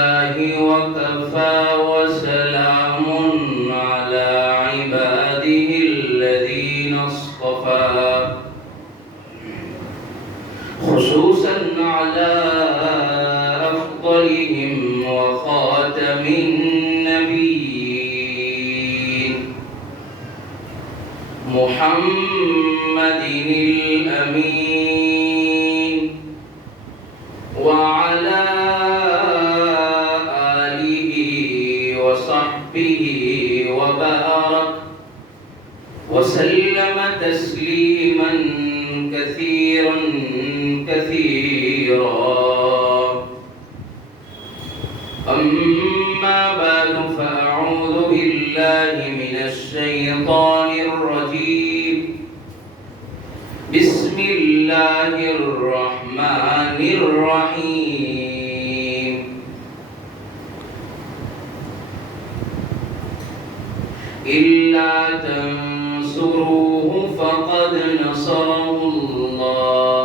الله وكفى وسلام على عباده الذين اصطفى خصوصا على أفضلهم وخاتم النبيين محمد الأمين وعلى وصحبه وبارك وسلم تسليما كثيرا كثيرا أما بعد فأعوذ بالله من الشيطان الرجيم بسم الله الرحمن الرحيم إلا تنصروه فقد نصره الله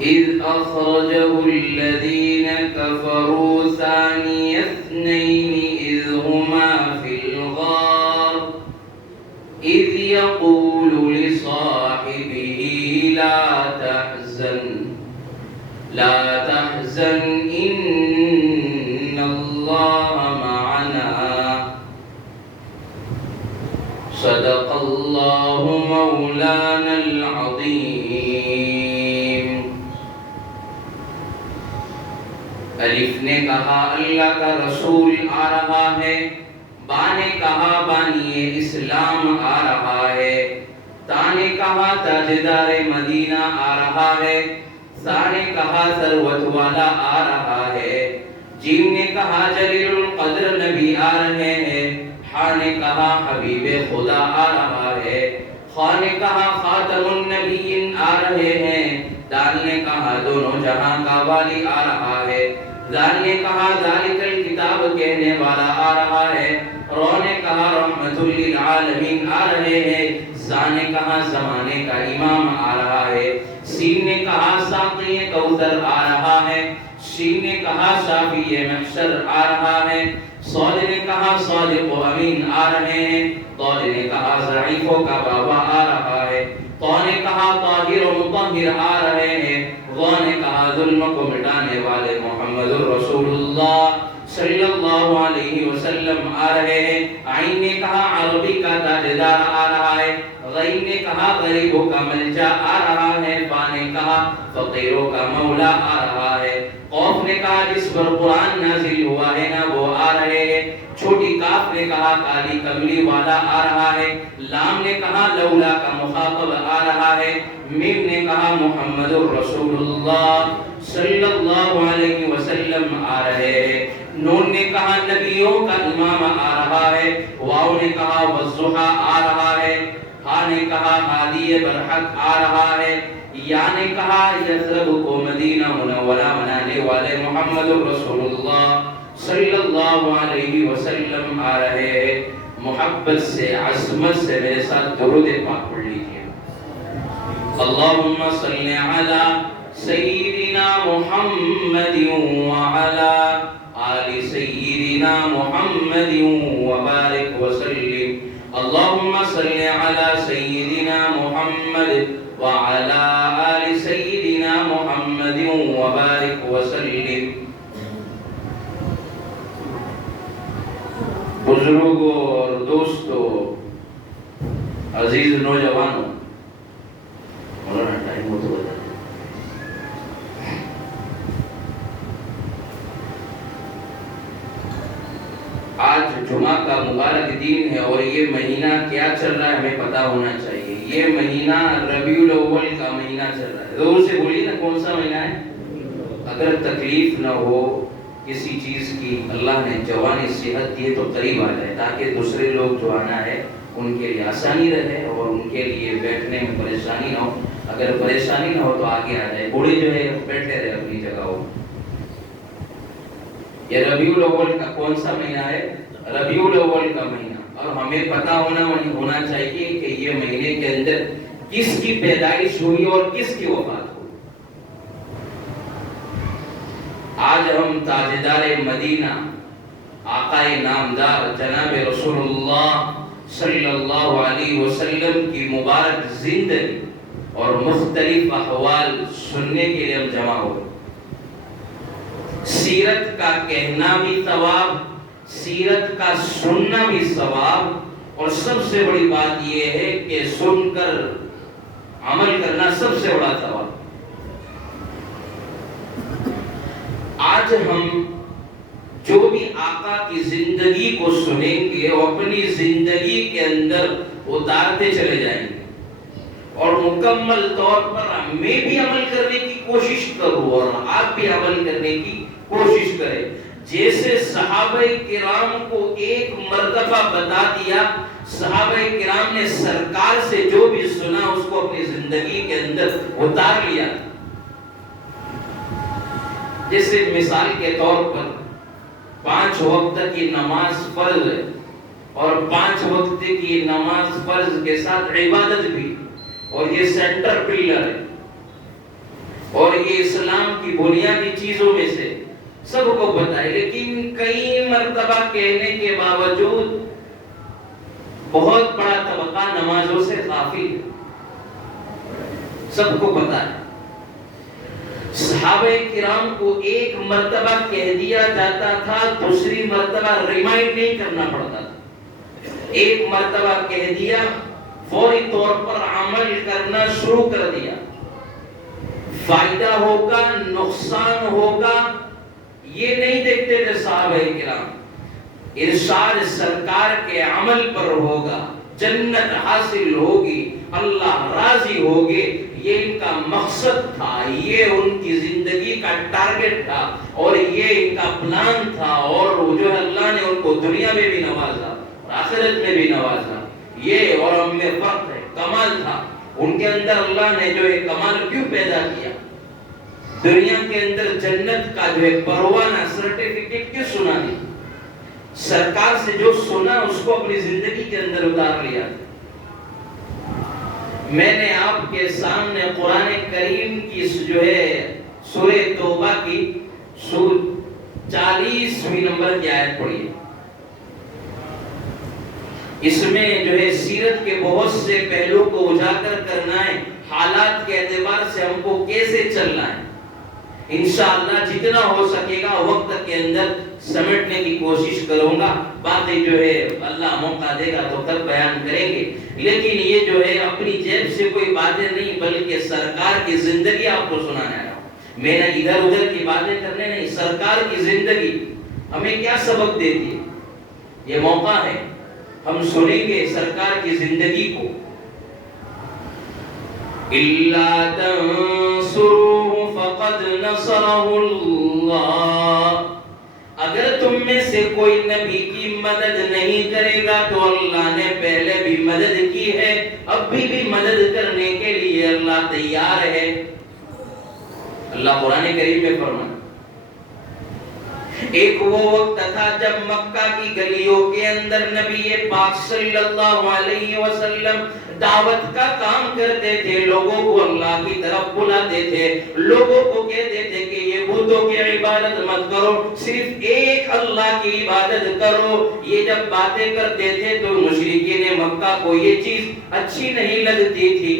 إذ أخرجه الذين كفروا ثاني اثنين إذ هما في الغار إذ يقول لصاحبه لا تحزن إن الله معنا صدق الله مولانا العظيم. الف نے کہا اللہ کا رسول آ رہا ہے، با نے کہا بانی اسلام آ رہا ہے، تا نے کہا تاجدار مدینہ آ رہا ہے، سا نے کہا ثروت والا آ رہا ہے، جیم نے کہا جلیل القدر نبی آ رہے ہیں، ہا نے کہا حبیب خدا آ رہا ہے، خا نے کہا خاتم النبیین آ رہے ہیں، دال نے کہا دونوں جہاں کا والی آ رہا ہے، زال نے کہا ذالک الکتاب کہنے والا آ رہا ہے، رو نے کہا رحمت للعالمین آ رہے ہیں، زا نے کہا زمانے کا امام آ رہا ہے، سین نے کہا ساقی کوثر آ رہا ہے، شین نے کہا شافی محشر آ رہا ہے، صاد نے کہا صادق و امین آ رہے ہیں، ضاد نے کہا ضعیفوں کا بابا آ رہا ہے، طا نے کہا طاہر و مطہر آ رہے ہیں، ظا نے کہا ظلم کو مٹانے والے محمد الرسول اللہ صلی اللہ علیہ وسلم آ رہے ہیں، عین نے کہا عربی کا تاجدار آ رہا ہے، غین نے کہا غریبوں کا ملجا آ رہا ہے، با نے کہا فقیروں کا مولا آ رہا ہے، قوف نے کہا جس پر قرآن نازل ہوا ہے نا وہ آ رہے ہیں، چھوٹی کاف نے کہا کالی کملی والا آ رہا ہے، لام نے کہا لولا کا مخاطب آ رہا ہے، میم نے کہا محمد الرسول اللہ صلی اللہ علیہ وسلم آ رہے ہیں، نون نے کہا نبیوں کا امام آ رہا ہے، واو نے کہا والضحیٰ آ رہا ہے، ہا نے کہا ہادی برحق آ رہا ہے، یا نے کہا یثرب کو مدینہ منورہ بنانے والے محمد الرسول اللہ صلی اللہ علیہ وسلم آ رہے ہیں۔ محبت سے عظمت سے میرے ساتھ درود پاک پڑھ لیجئے۔ اللہم صلی علی سیدنا محمد وعلی آل سیدنا محمد وبارک وسلم۔ اللہم صلی علی سیدنا محمد وعلی آل سیدنا محمد وبارک وسلم۔ بزرگوں اور دوستوں، عزیز نوجوانوں، مولانا ٹائم ہو تو بتا دیں۔ آج جمعہ کا مبارک دن ہے اور یہ مہینہ کیا چل رہا ہے ہمیں پتا ہونا چاہیے۔ یہ مہینہ ربیع الاول کا مہینہ چل رہا ہے۔ زور سے بولیے نا کون سا مہینہ ہے؟ اگر تکلیف نہ ہو کسی چیز کی، اللہ نے جوانی صحت دی تو قریب آ جائے تاکہ دوسرے لوگ جو آنا ہے ان کے لیے آسانی رہے اور ان کے لیے بیٹھنے میں پریشانی نہ ہو۔ اگر پریشانی نہ ہو تو آگے آ جائے، بوڑھے جو ہے بیٹھے رہے اپنی جگہوں۔ یہ ربیع الاول کا کون سا مہینہ ہے؟ ربیع الاول کا مہینہ۔ اور ہمیں پتا ہونا چاہیے کہ یہ مہینے کے اندر کس کی پیدائش ہوئی اور کس کی وفات ہوئی۔ آج ہم تاجدار مدینہ آقا نامدار جناب رسول اللہ صلی اللہ علیہ وسلم کی مبارک زندگی اور مختلف احوال سننے کے لیے ہم جمع ہوئے. سیرت کا کہنا بھی ثواب، سیرت کا سننا بھی ثواب، اور سب سے بڑی بات یہ ہے کہ سن کر عمل کرنا سب سے بڑا ثواب. آج ہم جو بھی آقا کی زندگی کو سنیں گے وہ اپنی زندگی کے اندر اتارتے چلے جائیں گے، اور مکمل طور پر میں بھی عمل کرنے کی کوشش کروں اور آپ بھی عمل کرنے کی کوشش کریں. جیسے صحابہ کرام کو ایک مرتبہ بتا دیا، صحابہ کرام نے سرکار سے جو بھی سنا اس کو اپنی زندگی کے اندر اتار لیا. جیسے مثال کے طور پر 5 وقت کی نماز فرض ہے، اور 5 وقت کی نماز فرض کے ساتھ عبادت بھی، اور یہ سینٹر پلر ہے، اور یہ اسلام کی بنیادی چیزوں میں سے سب کو پتا ہے. لیکن کئی مرتبہ کہنے کے باوجود بہت بڑا طبقہ نمازوں سے غافل ہے، سب کو پتا ہے. صحابہ کرام کو ایک مرتبہ کہہ دیا جاتا تھا، دوسری مرتبہ ریمائنڈ نہیں کرنا پڑتا تھا. ایک مرتبہ کہہ دیا، فوری طور پر عمل کرنا شروع کر دیا. فائدہ ہوگا نقصان ہوگا یہ نہیں دیکھتے تھے صحابہ کرام. ارشاد سرکار کے عمل پر ہوگا، جنت حاصل ہوگی، اللہ راضی ہوگے، یہ ان کا مقصد تھا، یہ ان کی زندگی کا ٹارگٹ تھا، اور یہ ان کا پلان تھا. اور جو اللہ نے ان کو دنیا میں بھی نوازا اور آخرت میں بھی نوازا، یہ اور ہم میں فرق ہے. کمال تھا ان کے اندر. اللہ نے جو ہے کمال کیوں پیدا کیا؟ دنیا کے اندر جنت کا جو ہے پروانہ سرٹیفکیٹ کیوں سنا دی؟ سرکار سے جو سنا اس کو اپنی زندگی کے اندر اتار لیا. میں نے آپ کے سامنے قرآن کریم کی جو ہے سورہ توبہ کی 40ویں نمبر کی آیت پڑھی ہے. اس میں جو ہے سیرت کے بہت سے پہلو کو اجاگر کرنا ہے، حالات کے اعتبار سے ہم کو کیسے چلنا ہے. انشاءاللہ جتنا ہو سکے گا وقت کے اندر سمیٹنے کی کوشش کروں گا. باقی جو ہے اللہ موقع دے گا تو کل بیان کریں گے. لیکن یہ جو ہے اپنی جیب سے کوئی باتیں نہیں، بلکہ سرکار کی زندگی آپ کو سنانے آیا ہوں. میں نے ادھر ادھر کی باتیں کرنے نہیں، سرکار کی زندگی ہمیں کیا سبق دیتی ہے یہ موقع ہے. ہم سنیں گے سرکار کی زندگی کو. إِلَّا تَنْصُرُوهُ فَقَدْ نَصَرَهُ اللَّهُ. اگر تم میں سے کوئی نبی کی مدد نہیں کرے گا تو اللہ نے پہلے بھی مدد کی ہے، اب بھی مدد کرنے کے لیے اللہ تیار ہے. اللہ قرآن کریم میں فرماتا ایک وہ وقت تھا جب مکہ کی گلیوں کے اندر نبی پاک صلی اللہ علیہ وسلم دعوت کا کام کرتے تھے، لوگوں کو اللہ کی طرف بلاتے تھے، لوگوں کو کہتے تھے کہ یہ بتوں کی عبادت مت کرو، صرف ایک اللہ کی عبادت کرو. یہ جب باتیں کرتے تھے تو مشرکین مکہ کو یہ چیز اچھی نہیں لگتی تھی.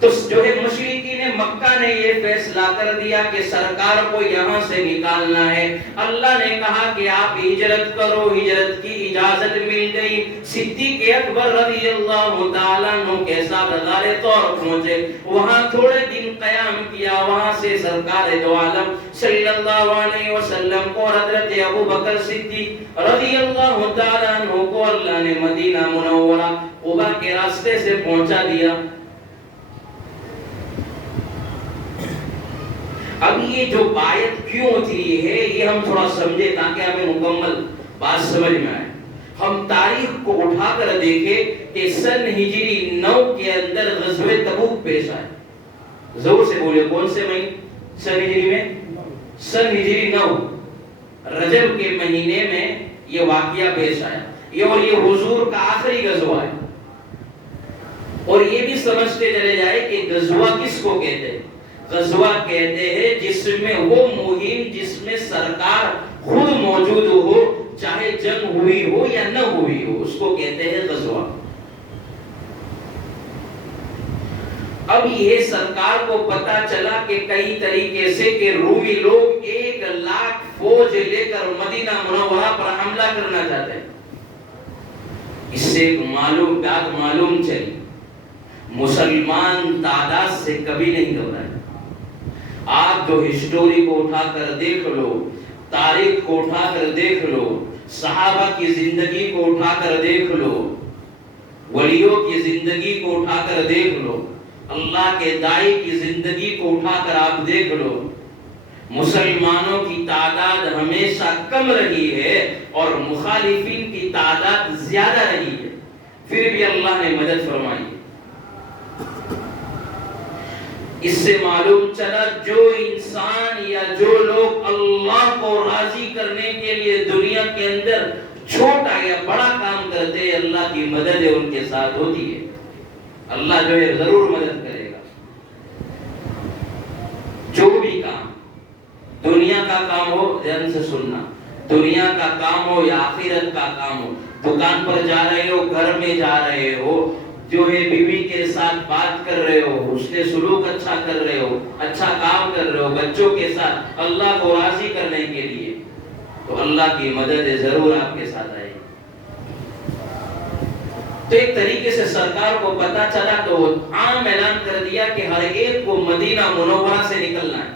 تو جو ہے مشرکین مکہ نے یہ فیصلہ کر دیا کہ سرکار کو یہاں سے نکالنا ہے. اللہ نے کہا کہ آپ ہجرت کرو. ہجرت کی اجازت مل گئی. صدیق اکبر رضی اللہ تعالیٰ عنہ کے ساتھ غار طور پہنچے، وہاں تھوڑے دن قیام کیا. وہاں سے سرکار دو عالم صلی اللہ علیہ وسلم کو حضرت ابو بکر صدیق رضی اللہ تعالیٰ عنہ کو اللہ نے مدینہ منورہ قبا کے راستے سے پہنچا دیا. اب یہ جو بایت کیوں تھی ہے یہ ہم تھوڑا سمجھے تاکہ ہمیں مکمل بات سمجھ میں آئے. ہم تاریخ کو اٹھا کر دیکھیں کہ سن ہجری 9 کے اندر غزوہ تبوک پیش آئے. زور سے بولے کون سے مہینے؟ سن ہجری میں سن ہجری 9 رجب کے مہینے میں یہ واقعہ پیش آیا. یہ حضور کا آخری غزوہ ہے. اور یہ بھی سمجھتے چلے جائے کہ غزوہ کس کو کہتے ہیں. غزوہ کہتے ہیں جس میں وہ مہم جس میں سرکار خود موجود ہو، چاہے جنگ ہوئی ہو یا نہ ہوئی ہو، اس کو کہتے ہیں غزوہ۔ اب یہ سرکار کو پتا چلا کہ کئی طریقے سے کہ رومی لوگ 1,00,000 فوج لے کر مدینہ منورہ پر حملہ کرنا چاہتے ہیں۔ اس سے بات معلوم چلی مسلمان تعداد سے کبھی نہیں گھبرائے۔ آپ جو ہسٹوری کو اٹھا کر دیکھ لو، تاریخ کو اٹھا کر دیکھ لو، صحابہ کی زندگی کو اٹھا کر دیکھ لو، ولیوں کی زندگی کو اٹھا کر دیکھ لو، اللہ کے دائی کی زندگی کو اٹھا کر آپ دیکھ لو، مسلمانوں کی تعداد ہمیشہ کم رہی ہے اور مخالفین کی تعداد زیادہ رہی ہے، پھر بھی اللہ نے مدد فرمائی۔ اس سے معلوم چلا جو انسان یا جو لوگ اللہ کو راضی کرنے کے لیے دنیا کے اندر چھوٹا یا بڑا کام کرتے ہیں، اللہ کی مدد ان کے ساتھ ہوتی ہے، اللہ جو ہے ضرور مدد کرے گا۔ جو بھی کام دنیا کا کام ہو، دھیان سے سننا، دنیا کا کام ہو یا آخرت کا کام ہو، دکان پر جا رہے ہو، گھر میں جا رہے ہو، جو ہے بیوی کے ساتھ بات کر رہے ہو، اس نے سلوک اچھا کر رہے ہو، اچھا کام کر رہے ہو، بچوں کے ساتھ اللہ کو راضی کرنے کے لیے، تو اللہ کی مدد ضرور آپ کے ساتھ آئے گی۔ تو ایک طریقے سے سرکار کو پتا چلا تو عام اعلان کر دیا کہ ہر ایک کو مدینہ منورہ سے نکلنا ہے،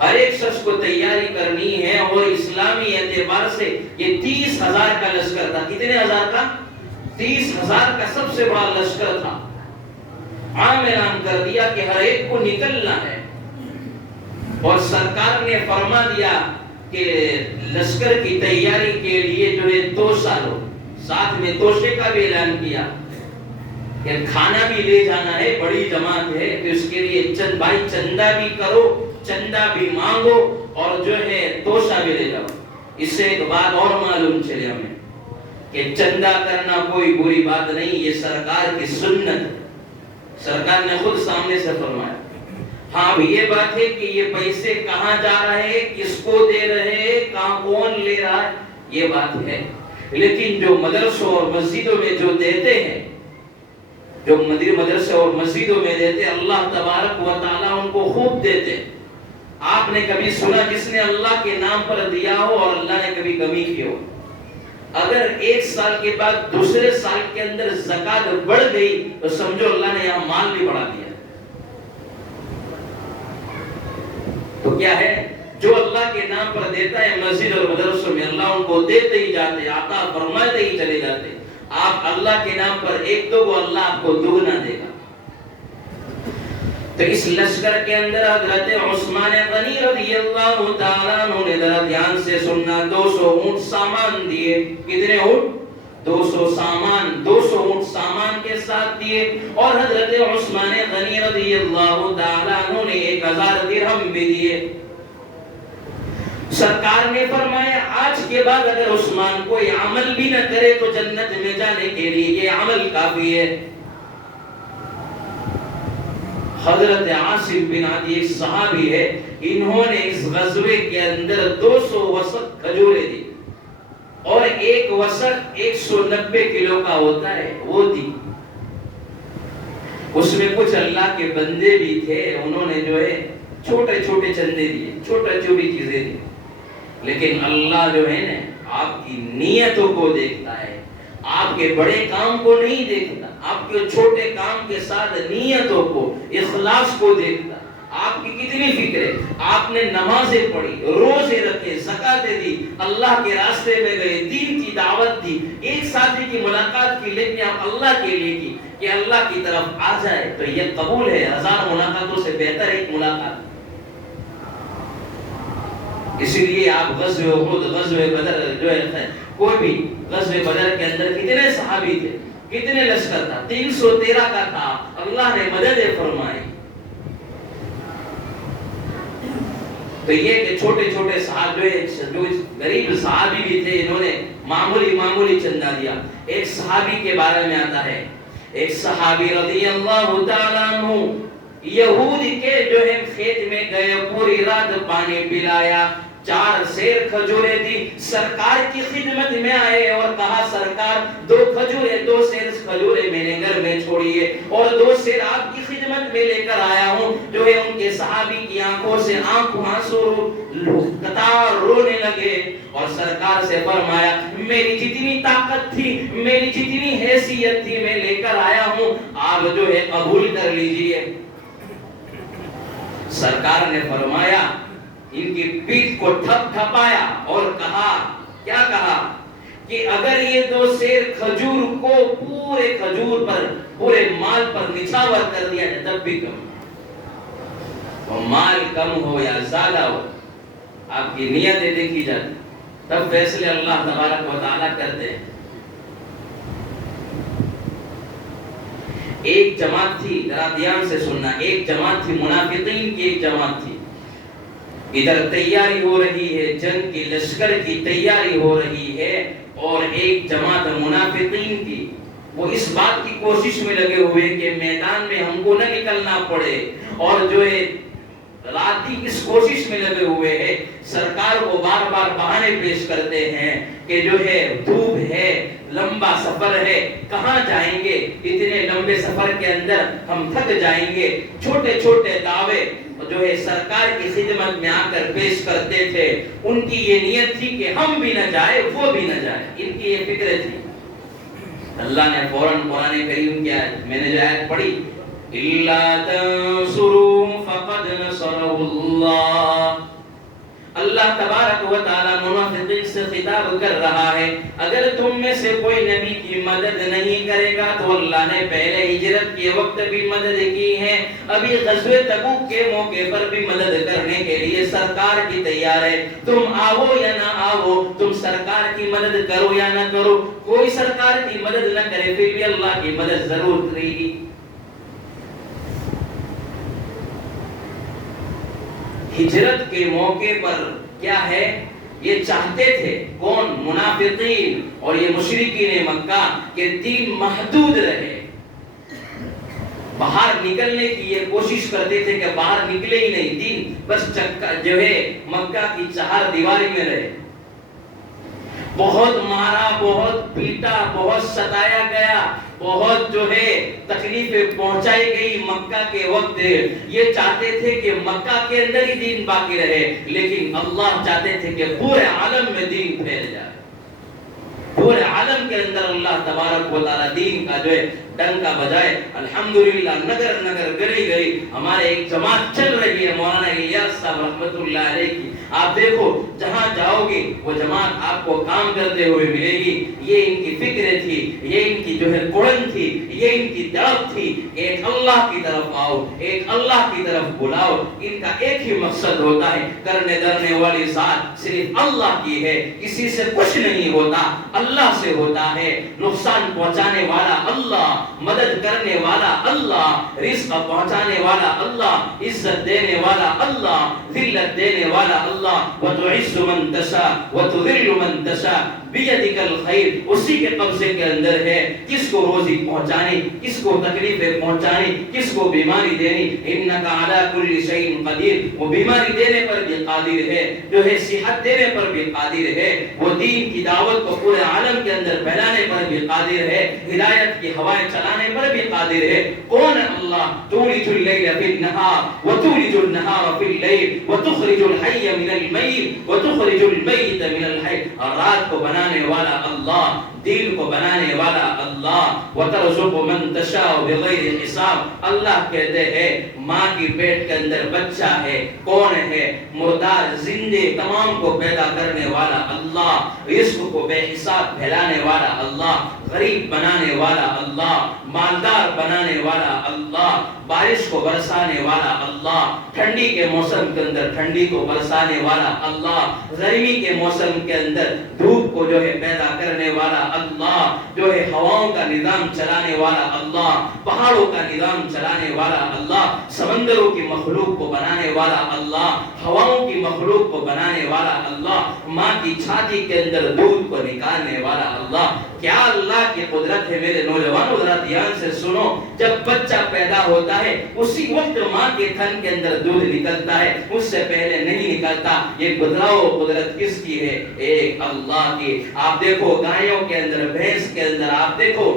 ہر ایک شخص کو تیاری کرنی ہے، اور اسلامی اعتبار سے یہ 30,000 کا لشکر تھا۔ کتنے ہزار کا؟ 30,000 کا سب سے بڑا لشکر تھا۔ عام اعلان کر دیا کہ ہر ایک کو نکلنا ہے، اور سرکار نے فرما دیا کہ لشکر کی تیاری کے لیے جو ہے 2 سال ہو، ساتھ میں توشے کا بھی اعلان کیا کہ کھانا بھی لے جانا ہے، بڑی جماعت ہے، تو اس کے لیے بھائی چندہ بھی کرو، چندہ بھی مانگو، اور جو ہے توشہ بھی لے جاؤ۔ اس سے ایک بات اور معلوم چلے ہمیں کہ چندہ کرنا کوئی بری بات نہیں، یہ سرکار کی سنت ہے، سرکار نے خود سامنے سے فرمایا۔ ہاں بھی یہ بات ہے کہ یہ پیسے کہاں جا رہے ہیں، کس کو دے رہے ہیں، کہاں کون لے رہا ہے، یہ بات ہے، لیکن جو مدرسوں اور مسجدوں میں جو دیتے ہیں، جو مدرسے اور مسجدوں میں دیتے، اللہ تبارک و تعالیٰ ان کو خوب دیتے۔ آپ نے کبھی سنا جس نے اللہ کے نام پر دیا ہو اور اللہ نے کبھی کمی کی ہو؟ اگر 1 سال کے بعد دوسرے سال کے اندر زکات بڑھ گئی تو سمجھو اللہ نے یہاں مال بھی بڑھا دیا۔ تو کیا ہے، جو اللہ کے نام پر دیتا ہے مسجد اور مدرسوں میں، اللہ ان کو دیتے ہی جاتے، عطا فرماتے ہی چلے جاتے۔ آپ اللہ کے نام پر 1-2 کو اللہ آپ کو دگنا دے گا۔ تو اس لشکر کے اندر حضرت عثمان غنی رضی اللہ تعالیٰ عنہ نے ذرا دھیان سے سننا، 200 اونٹ سامان دیے۔ کتنے اونٹ؟ 200 سامان، 200 اونٹ سامان کے ساتھ دیے، اور حضرت عثمان غنی رضی اللہ تعالیٰ عنہ نے 1000 درہم بھی دیے۔ سرکار نے فرمایا آج کے بعد اگر عثمان کوئی عمل بھی نہ کرے تو جنت میں جانے کے لیے یہ عمل کافی ہے۔ حضرت عاصم بن عدی ایک صحابی ہے، انہوں نے اس غزوے کے اندر 200 وسق کھجوریں دی، اور ایک وسق 190 کلو کا ہوتا ہے، وہ دی۔ اس میں کچھ اللہ کے بندے بھی تھے، انہوں نے جو ہے چھوٹے چھوٹے چندے دیے، چھوٹی چھوٹی چیزیں دی، لیکن اللہ جو ہے نا آپ کی نیتوں کو دیکھتا ہے، آپ کے بڑے کام کو نہیں دیکھتا، آپ کے چھوٹے کام کے ساتھ نیتوں کو، اخلاص کو دیکھتا۔ آپ کی کتنی فکر ہے، آپ نے نمازیں پڑھی، روزے رکھے، زکاتیں دی، اللہ کے راستے میں گئے، دین کی دعوت دی، ایک ساتھی کی ملاقات کی، لیکن آپ اللہ کے لیے کی کہ اللہ کی طرف آ جائے، تو یہ قبول ہے۔ 1000 ملاقاتوں سے بہتر ایک ملاقات۔ اسی لیے آپ غزوہ احد، غزوہ بدر جو ہے، کوئی بھی غزوہ بدر کے اندر کتنے صحابی تھے، کتنے لشکر تھا؟ 313 کا تھا، اللہ نے مدد فرمائی۔ تو یہ کہ چھوٹے چھوٹے صحابہ جو غریب صحابی بھی تھے، انہوں نے معمولی چندہ دیا۔ ایک صحابی کے بارے میں آتا ہے، ایک صحابی رضی اللہ تعالیٰ عنہ یہود کے جو ہے کھیت میں گئے، پوری رات پانی پلایا، 4 سیر کھجوریں دی، سرکار کی خدمت میں آئے اور کہا سرکار 2 کھجوریں 2 سیر کھجوریں میں نے گھر میں چھوڑیے اور 2 سیر آپ کی خدمت میں لے کر آیا ہوں۔ جو ہے ان کے صحابی کی آنکھوں سے آنسو قطار رونے لگے اور سرکار سے فرمایا میری جتنی طاقت تھی، میری جتنی حیثیت تھی میں لے کر آیا ہوں، آپ جو ہے قبول کر لیجئے۔ سرکار نے فرمایا، ان کی پیٹھ کو تھپ تھپایا اور کہا، کیا کہا کہ اگر یہ 2 سیر کھجور کو پورے کھجور پر، پورے مال پر نچھاور کر دیا جائے تب بھی کم، اور مال کم ہو یا زیادہ ہو آپ کی نیتیں دیکھی جاتی، تب فیصلے اللہ تبارک و تعالیٰ کرتے ہیں۔ ایک جماعت تھی، ذرا دھیان سے سننا، ایک جماعت تھی، منافقین کی ایک جماعت تھی، ادھر تیاری ہو رہی ہے، جنگ کی لشکر کی تیاری ہو رہی ہے، اور ایک جماعت منافقین کی، وہ اس بات کی کوشش میں لگے ہوئے کہ میدان میں ہم کو نہ نکلنا پڑے، اور جو ہے رات کی اس کوشش میں لگے ہوئے ہیں۔ سرکار کو بار بار بہانے پیش کرتے ہیں کہ جو ہے دھوپ ہے، لمبا سفر ہے، کہاں جائیں گے، اتنے لمبے سفر کے اندر ہم تھک جائیں گے۔ چھوٹے چھوٹے دعوے جو ہے سرکار کی خدمت میں آ کر پیش کرتے تھے۔ ان کی یہ نیت تھی کہ ہم بھی نہ جائے، وہ بھی نہ جائے، ان کی یہ فکر تھی۔ اللہ نے فوراً قرآن کریم کی آیت، میں نے جو آیت پڑھی، إِلَّا تَنْصُرُوا فَقَدْ نَصَرَهُ اللَّهُ، اللہ تبارک و تعالیٰ منافقین سے خطاب کر رہا ہے، اگر تم میں سے کوئی نبی کی مدد نہیں کرے گا تو اللہ نے پہلے ہجرت کے وقت بھی مدد کی ہے، ابھی غزوہ تبوک کے موقع پر بھی مدد کرنے کے لیے سرکار کی تیار ہے۔ تم آؤ یا نہ آؤ، تم سرکار کی مدد کرو یا نہ کرو، کوئی سرکار کی مدد نہ کرے پھر بھی اللہ کی مدد ضرور کرے گی۔ ہجرت کے موقع پر کیا ہے، یہ چاہتے تھے کون، منافقین اور یہ مشرکین مکہ، کہ دین محدود رہے، باہر نکلنے کی یہ کوشش کرتے تھے کہ باہر نکلے ہی نہیں، دین بس جو ہے مکہ کی 4 دیواری میں رہے۔ بہت مارا، بہت پیٹا، بہت ستایا گیا، بہت جو ہے تکلیفیں پہنچائی گئی مکہ کے وقت۔ یہ چاہتے تھے کہ مکہ کے اندر ہی دین باقی رہے، لیکن اللہ چاہتے تھے کہ پورے عالم میں دین پھیل جائے، پورے عالم کے اندر اللہ تبارک و تعالیٰ دین کا جو ہے ڈنکا بجائے۔ الحمدللہ نگر نگر گلی گلی ہمارے ایک جماعت چل رہی ہے، مولانا الیاس صاحب رحمۃ اللہ علیہ کی، آپ دیکھو جہاں جاؤ گے وہ جماعت آپ کو کام کرتے ہوئے ملے گی۔ یہ ان کی فکر تھی، یہ ان کی جو ہے قرن تھی، یہ ان کی طرف تھی، ایک اللہ کی طرف آؤ، ایک اللہ کی طرف بلاؤ۔ ان کا ایک ہی مقصد ہوتا ہے، کرنے درنے والی ذات صرف اللہ کی ہے، کسی سے کچھ نہیں ہوتا، اللہ سے ہوتا ہے۔ نقصان پہنچانے والا اللہ، مدد کرنے والا اللہ، رزق پہنچانے والا اللہ، عزت دینے والا اللہ، ذلت دینے والا اللہ۔ وَتُعِزُّ مَن تَشَاءُ وَتُذِلُّ مَن تَشَاءُ بِيَدِكَ الْخَيْرُ، اسی کے قبضے کے اندر ہے، کس کو روزی پہنچانی، کس کو تکلیفیں پہنچانی، کس کو بیماری دینی۔ إِنَّكَ عَلَى كُلِّ شَيْءٍ قَدِيرٌ، وہ بیماری دینے پر بھی قادر ہے، جو ہے صحت دینے پر بھی قادر ہے، وہ دین کی دعوت کو پورے عالم کے اندر پھیلانے پر بھی قادر ہے، ہدایت کی ہوائیں چلانے پر بھی قادر ہے۔ کون ہے اللہ؟ تولج اللیل فی النہار وتولج النہار فی اللیل وتخرج الحی من المیت وتخرج المیت من الحی، اور رات کو بنانے والا اللہ، دین کو بنانے والا اللہ۔ وترزق من تشاء بغیر حساب، اللہ کہتے ہیں ماں کی پیٹ کے اندر بچہ ہے، کون ہے؟ مردار زندے تمام کو پیدا کرنے والا اللہ، رزق کو بے حساب پھیلانے والا اللہ، غریب بنانے والا اللہ، مالدار بنانے والا اللہ، بارش کو برسانے والا اللہ، ٹھنڈی کے موسم کے اندر ٹھنڈی کو برسانے والا اللہ، گرمی کے موسم کے اندر دھوپ کو جو ہے پیدا کرنے والا اللہ۔ اللہ، جو ہے ہواؤں کا نظام چلانے والا اللہ، پہاڑوں کا نظام چلانے والا اللہ، سمندروں کی مخلوق کو بنانے والا اللہ، ہواؤں کی مخلوق کو بنانے والا اللہ، ماں کی چھاتی کے اندر دودھ کو نکالنے والا اللہ. کیا اللہ کی قدرت ہے میرے نوجوانوں، ذرا دھیان سے سنو. جب بچہ پیدا ہوتا ہے اسی وقت ماں کے تھن کے اندر دودھ نکلتا ہے، اس سے پہلے نہیں نکلتا. یہ بتلاؤ قدرت کس کی ہے؟ ایک اللہ کی. آپ دیکھو گایوں کے اندر، بھینس کے اندر آپ دیکھو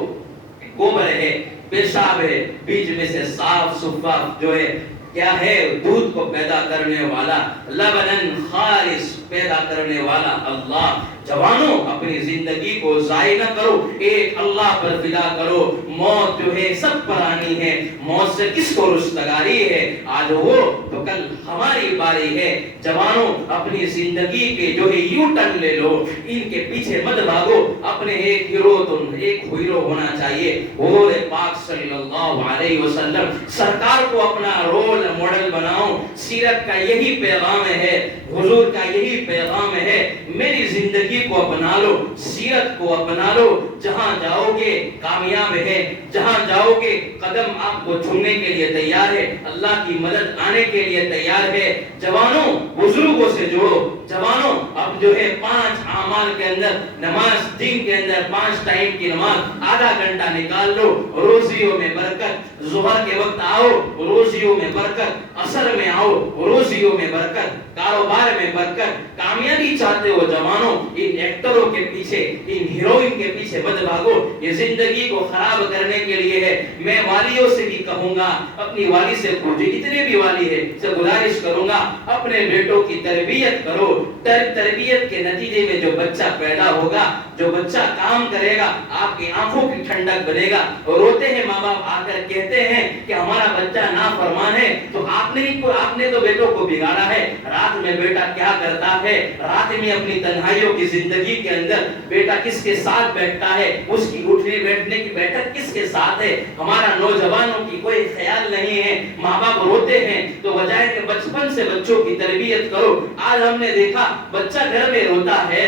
گوبر ہے، پیشاب ہے، بیچ میں سے صاف شفاف جو ہے کیا ہے، دودھ کو پیدا کرنے والا، لبنن خالص پیدا کرنے والا اللہ. جوانوں اپنی زندگی کو ضائع نہ کرو، ایک اللہ پر فدا کرو. موت جو ہے سب پر آنی ہے، موت سے کس کو رستگاری ہے؟ آج وہ تو کل ہماری باری ہے. جوانوں اپنی زندگی کے جو ہے یو ٹرن لے لو، ان کے پیچھے مت بھاگو. اپنے ایک ہیرو ہونا چاہیے. حضور پاک صلی اللہ علیہ وسلم سرکار کو اپنا رول ماڈل بناؤ. سیرت کا یہی پیغام ہے، حضور کا یہی پیغام ہے. میری زندگی کو اپنا لو، سیرت کو اپنا لو. جہاں جاؤ گے کامیاب ہے، جہاں جاؤ گے قدم آپ کو چھونے کے لیے تیار ہے، اللہ کی مدد آنے کے لیے تیار ہے. جوانوں بزرگوں سے جوڑو. جوانوں اب جو ہے 5 اعمال کے اندر نماز، دین کے اندر 5 ٹائم کی نماز آدھا گھنٹہ نکال لو. روزیوں میں برکت، ظہر کے وقت آؤ روزیوں میں برکت، عصر میں آؤ روزیوں میں برکت، کاروبار میں برکت. کامیابی چاہتے ہو جوانوں، ان ایکٹروں کے پیچھے، ان ہیروئن کے پیچھے مت بھاگو. یہ زندگی کو خراب کرنے کے لیے ہے. میں والیوں سے بھی کہوں گا، اپنی والی سے جتنے بھی والی ہے سے گزارش کروں گا، اپنے بیٹوں کی تربیت کرو. تربیت کے نتیجے میں جو بچہ پیدا ہوگا، جو بچہ کام کرے گا، آپ کی آنکھوں کی ٹھنڈک بنے گا. روتے ہیں ماں باپ آ کر کہتے ہیں کہ ہمارا بچہ نافرمان ہے، تو آپ نے تو بیٹوں کو بگاڑا ہے. رات میں بیٹا کیا کرتا ہے؟ رات میں اپنی تنہائیوں کی زندگی کے اندر بیٹا کس کے ساتھ بیٹھتا ہے؟ اس کی اٹھنے بیٹھنے کی بیٹھک کس کے ساتھ ہے؟ ہمارا نوجوانوں کی کوئی خیال نہیں ہے. ماں باپ روتے ہیں تو بجائے کہ بچپن سے بچوں کی تربیت کرو. آج ہم نے دیکھا بچہ گھر میں روتا ہے،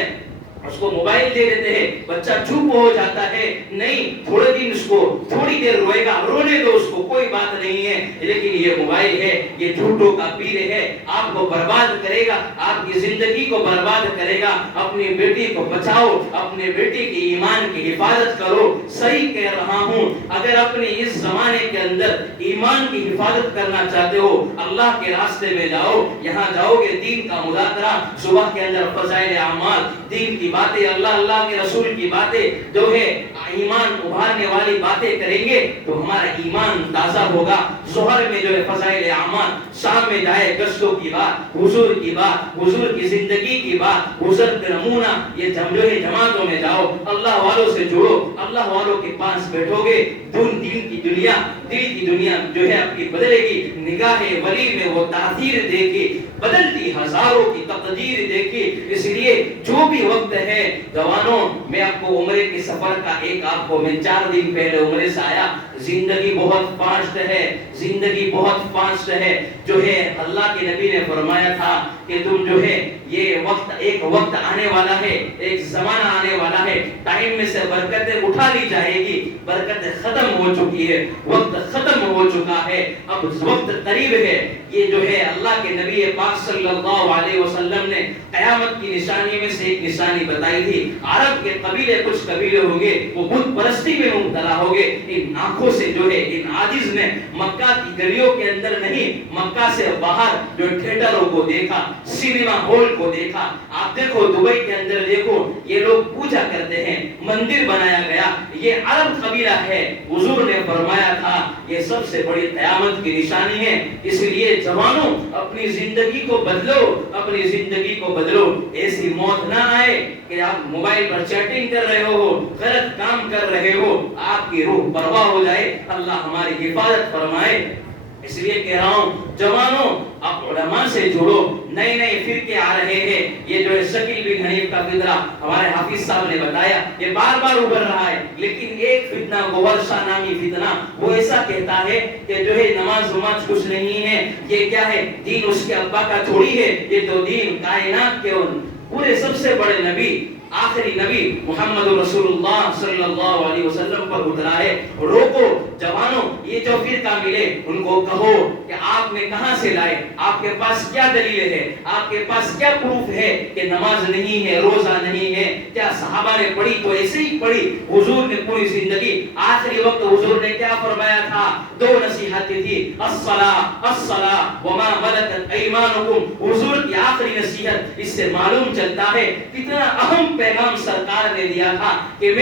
اس کو موبائل دے دیتے ہیں، بچہ چپ ہو جاتا ہے. نہیں، تھوڑے دن اس کو تھوڑی دیر روئے گا، رونے دو اس کو، کوئی بات نہیں ہے. لیکن یہ موبائل ہے، یہ جھوٹوں کا پیر ہے، آپ کو برباد کرے گا، آپ کی زندگی کو برباد کرے گا. اپنی بیٹی کو بچاؤ، اپنے بیٹی کی ایمان کی حفاظت کرو. صحیح کہہ رہا ہوں. اگر اپنے اس زمانے کے اندر ایمان کی حفاظت کرنا چاہتے ہو، اللہ کے راستے میں جاؤ. یہاں جاؤ گے دین کا مذاکرہ، صبح کے اندر فضائل اعمال، دین کی باتیں، اللہ کے رسول کی باتیں جو ہے ایمان ابھارنے والی باتیں کریں گے تو ہمارا ایمان تازہ ہوگا. ظہر میں جو ہے فضائل اعمال، شام میں جائے گشتوں کی بات، حضور کی بات، حضور کی زندگی کی بات، حضور کا نمونہ. یہ جو ہے جماعتوں میں جاؤ، اللہ والوں سے جڑو. اللہ والوں کے پاس بیٹھو گے، دین کی دنیا، دل کی دنیا جو ہے آپ کی بدلے گی. نگاہ ولی میں وہ تاثیر دیکھی، بدلتی ہزاروں کی تقدیر دیکھی. اس لیے جو بھی وقت ہے جوانوں، میں آپ کو عمرے کے سفر کا آپ کو میں 4 دن پہلے عمرے سے آیا. زندگی بہت فاسٹ ہے، زندگی بہت فاسٹ ہے. جو ہے اللہ کے نبی نے فرمایا تھا کہ تم جو ہے یہ ایک وقت آنے والا ہے، ایک زمانہ آنے والا ہے، ٹائم میں سے برکتیں اٹھا لی جائے گی. برکتیں ختم ہو چکی ہے، وقت ختم ہو چکا ہے، اب وقت قریب ہے. یہ جو ہے اللہ کے نبی پاک صلی اللہ علیہ وسلم نے قیامت کی نشانی میں سے ایک نشانی بتائی تھی. عرب کے قبیلے، کچھ قبیلے ہوں گے وہ بت پرستی میں مبتلا ہو گئے. ان آنکھوں سے جو ہے ان عاجز نے مکہ کی گلیوں کے اندر نہیں، مکہ سے باہر جو تھیٹروں کو دیکھا، سینما ہال کو دیکھا. آپ دیکھو دبئی کے اندر دیکھو، یہ لوگ پوجا کرتے ہیں، مندر بنایا گیا. یہ عرب قبیلہ ہے. حضور نے فرمایا تھا یہ سب سے بڑی قیامت کی نشانی ہے. اس لیے جوانوں اپنی زندگی کو بدلو، اپنی زندگی کو بدلو. ایسی موت نہ آئے کہ آپ موبائل پر چیٹنگ کر رہے ہو، غلط کام کر رہے ہو، آپ کی روح پرواہ ہو جائے. اللہ ہماری حفاظت فرمائے. اس لیے کہہ رہا ہوں جوانوں، اب علماء سے جڑو. نئے نئے فرقے آ رہے ہیں. یہ جو ہے شکیل بن حنیف کا فتنہ ہمارے حافظ صاحب نے بتایا، یہ بار بار ابھر رہا ہے. لیکن ایک فتنہ گورشا نامی فتنہ، وہ ایسا کہتا ہے کہ جو ہے نماز کچھ نہیں ہے، یہ کیا ہے، دین اس کے ابا کا تھوڑی ہے، یہ تو دین کائنات کے پورے سب سے بڑے نبی آخری نبی محمد رسول اللہ صلی اللہ علیہ وسلم پر اترا ہے. روکو جوانوں, یہ جو فرقہ ملے ان کو کہو کہ آپ نے کہاں سے لائے, آپ کے پاس کیا دلیل ہے, آپ کے پاس کیا پروف ہے کہ نماز نہیں ہے, روزہ نہیں ہے؟ کیا صحابہ نے پڑھی تو ایسے ہی پڑھی؟ حضور نے پوری زندگی, آخری وقت حضور نے کیا فرمایا تھا؟ 2 نصیحتیں تھی, الصلاۃ وما ملکت ایمانکم. حضور کی آخری نصیحت, اس سے معلوم چلتا ہے کتنا اہم پیغام سرکار نے دیا تھا کہ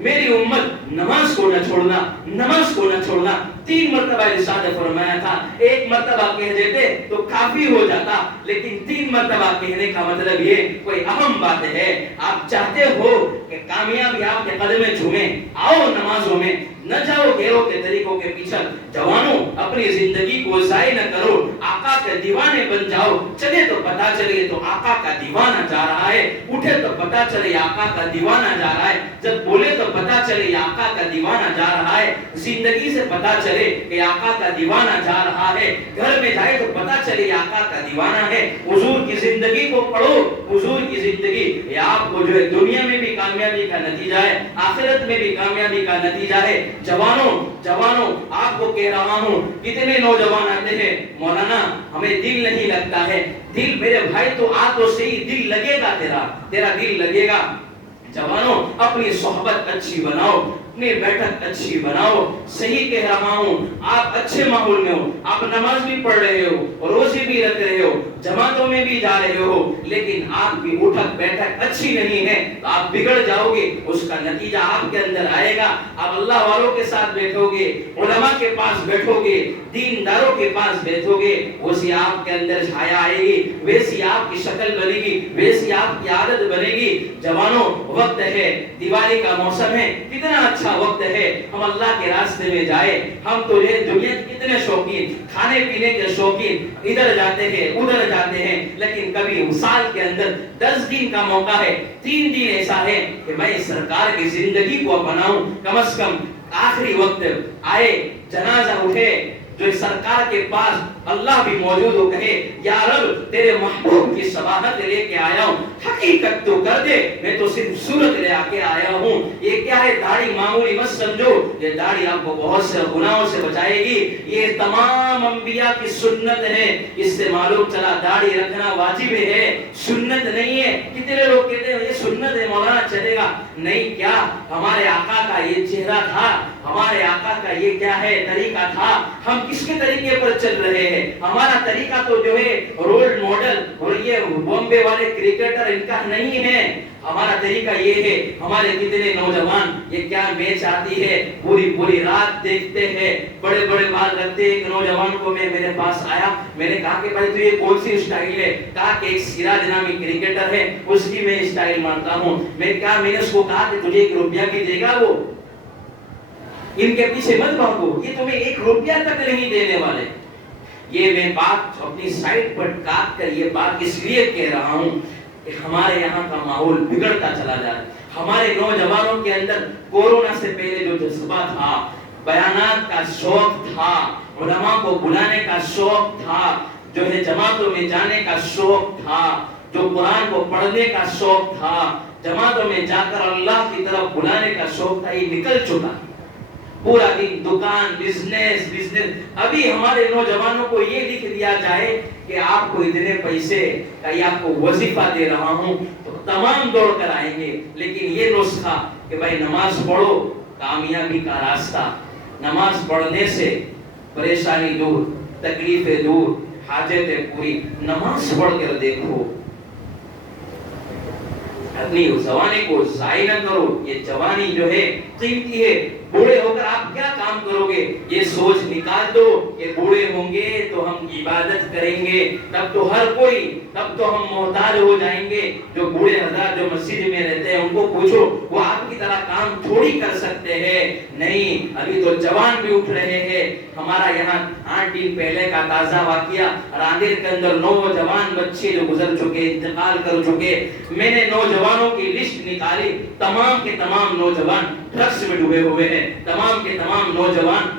میری امت نماز کو نہ چھوڑنا, نماز کو نہ چھوڑنا. 3 مرتبہ ارشاد فرمایا تھا. 1 مرتبہ کہہ دیتے تو کافی ہو جاتا, لیکن 3 مرتبہ کہنے کا مطلب یہ کوئی اہم بات ہے. آپ چاہتے ہو کہ کامیابی آپ کے قدم میں جھومے, آؤ نمازوں میں, نہ جاؤ غیروں کے طریقوں کے پیچھے. جوانوں, اپنی زندگی کو ضائع نہ کرو, آقا کے دیوانے بن جاؤ. چلے تو پتا چلے تو آقا کا دیوانہ جا رہا ہے, اٹھے تو پتا چلے آقا کا دیوانہ جا رہا ہے, جب بولے تو پتا چلے آقا کا دیوانہ جا رہا ہے, زندگی سے پتا چلے کہ آقا کا دیوانہ جا رہا ہے, گھر میں جائے تو پتا چلے آقا کا دیوانہ ہے. حضور کی زندگی کو پڑھو, حضور کی زندگی یہ آپ کو جو ہے دنیا میں بھی کامیابی کا نتیجہ ہے, آخرت میں بھی کامیابی کا نتیجہ ہے. جوانوں, آپ کو کہہ رہا ہوں, کتنے نوجوان آتے ہیں, مولانا ہمیں دل نہیں لگتا ہے. دل میرے بھائی تو آ تو صحیح, دل لگے گا, تیرا دل لگے گا. جوانوں, اپنی صحبت اچھی بناؤ, اپنی بیٹھک اچھی بناؤ. صحیح کہہ رہا ہوں, آپ اچھے ماحول میں ہو, آپ نماز بھی پڑھ رہے ہو, روزے بھی رکھ رہے ہو, جماعتوں میں بھی جا رہے ہو, لیکن آپ کی اٹھک بیٹھک اچھی نہیں ہے تو آپ بگڑ جاؤ گے. اس کا نتیجہ آپ کے اندر آئے گا. آپ اللہ والوں کے ساتھ بیٹھو گے, علماء کے پاس بیٹھو گے, دینداروں کے پاس بیٹھو گے, ویسی آپ کے اندر چھایا آئے گی, ویسی آپ کی شکل بنے گی, ویسی آپ کی عادت بنے گی. جوانوں, وقت ہے, دیوالی کا موسم ہے, کتنا اچھا وقت ہے ہم اللہ کے راستے میں جائے. ہم تو یہ دنیا کے کتنے شوقین, کھانے پینے کے شوقین, ادھر جاتے ہیں ادھر جاتے ہیں, لیکن کبھی سال کے اندر 10 دن کا موقع ہے, 3 دن ایسا ہے کہ میں سرکار کی زندگی کو اپناؤں. کم از کم آخری وقت آئے, جنازہ اٹھے, جو سرکار کے پاس اللہ بھی موجود ہو, کہے یا رب تیرے محبوب کی شباہت لے کے آیا ہوں, حقیقت تو کر دے, میں تو صرف صورت لے کے آیا ہوں. یہ کیا ہے, داڑھی معمولی مت سمجھو, یہ داڑھی آپ کو بہت سے گناہوں سے بچائے گی. یہ تمام انبیاء کی سنت ہے. اس سے معلوم چلا داڑھی رکھنا واجب ہے, سنت نہیں ہے. کتنے لوگ کہتے ہیں یہ سنت ہے مولانا, چلے گا نہیں. کیا ہمارے آقا کا یہ چہرہ تھا, ہمارے آقا کا یہ کیا ہے طریقہ تھا, ہم کس کے طریقے پر چل رہے ہیں. ہمارا طریقہ تو جو ہے رول ماڈل اور یہ بامبے والے کرکٹر ان کا نہیں ہے. ہمارا طریقہ یہ ہے. ہمارے کتنے نوجوان یہ کیا میچ آتی ہے پوری رات دیکھتے ہیں, بڑے بال رکھتے ہیں. ایک نوجوان کو میرے پاس آیا, میں نے کہا کہ بھائی تو یہ کون سی اسٹائل ہے؟ کہا کہ ایک سراج نامی کرکٹر ہے, اس کی میں اسٹائل مانتا ہوں. میں نے اس کو کہا کہ تجھے 1 روپیہ بھی دے گا وہ, ان کے پیچھے مت بھاگو, یہ تمہیں 1 روپیہ تک نہیں دینے والے. یہ میں بات اپنی سائٹ پر کاٹ کر یہ بات اس لیے کہہ رہا ہوں کہ ہمارے یہاں کا ماحول بگڑتا چلا جا رہا ہے. ہمارے نوجوانوں کے اندر کورونا سے پہلے جو جذبہ تھا, بیانات کا شوق تھا, علماء کو بلانے کا شوق تھا, جو ہے جماعتوں میں جانے کا شوق تھا, جو قرآن کو پڑھنے کا شوق تھا, جماعتوں میں جا کر اللہ کی طرف بلانے کا شوق تھا, یہ نکل چکا. پورا دن دکان, بزنس. ابھی ہمارے نوجوانوں کو یہ لکھ دیا جائے کہ آپ کو اتنے پیسے کا یہ آپ کو وظیفہ دے رہا ہوں, تو تمام دوڑ کر آئیں گے. لیکن یہ نسخہ کہ بھائی نماز پڑھو, کامیابی کا راستہ, نماز پڑھنے سے پریشانی دور, تکلیفیں دور, حاجتیں پوری. نماز پڑھ کر دیکھو, اپنی جوانی کو ضائع نہ کرو. یہ جوانی جو ہے قیمتی ہے. بوڑھے ہو کر آپ کیا کام کرو گے, یہ سوچ نکال دو کہ بوڑھے ہوں گے تو ہم عبادت کریں گے, تب تو ہر کوئی, تب تو ہم محتاج ہو جائیں گے. جو بوڑھے حضرات جو مسجد میں رہتے ہیں ان کو پوچھو, وہ آپ کی طرح کام تھوڑی کر سکتے ہیں. نہیں, ابھی تو جوان بھی اٹھ رہے ہیں. ہمارا یہاں 8 دن پہلے کا تازہ واقعہ, راندیر کے اندر نوجوان بچے جو گزر چکے, انتقال کر چکے. میں نے نوجوانوں کی لسٹ نکالی, تمام کے تمام نوجوان ڈرگس میں ڈوبے ہوئے ہیں, تمام کے تمام نوجوان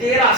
13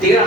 13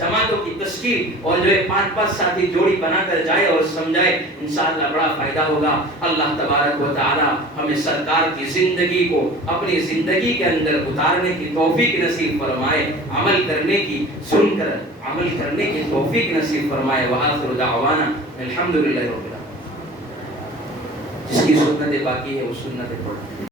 جماعتوں کی تشکیل اور جو ہے 5-5 ساتھی جوڑی بنا کر جائے اور سمجھائے، انشاءاللہ بڑا فائدہ ہوگا۔ اللہ تبارک و تعالی ہمیں سرکار کی زندگی کو اپنی زندگی کے اندر اتارنے کی توفیق نصیب فرمائے، عمل کرنے کی، سن کر عمل کرنے کی توفیق نصیب فرمائے۔ وآخر دعوانا الحمدللہ رب العالمین۔ جس کی سنتیں باقی ہے وہ سنتیں پڑھیں۔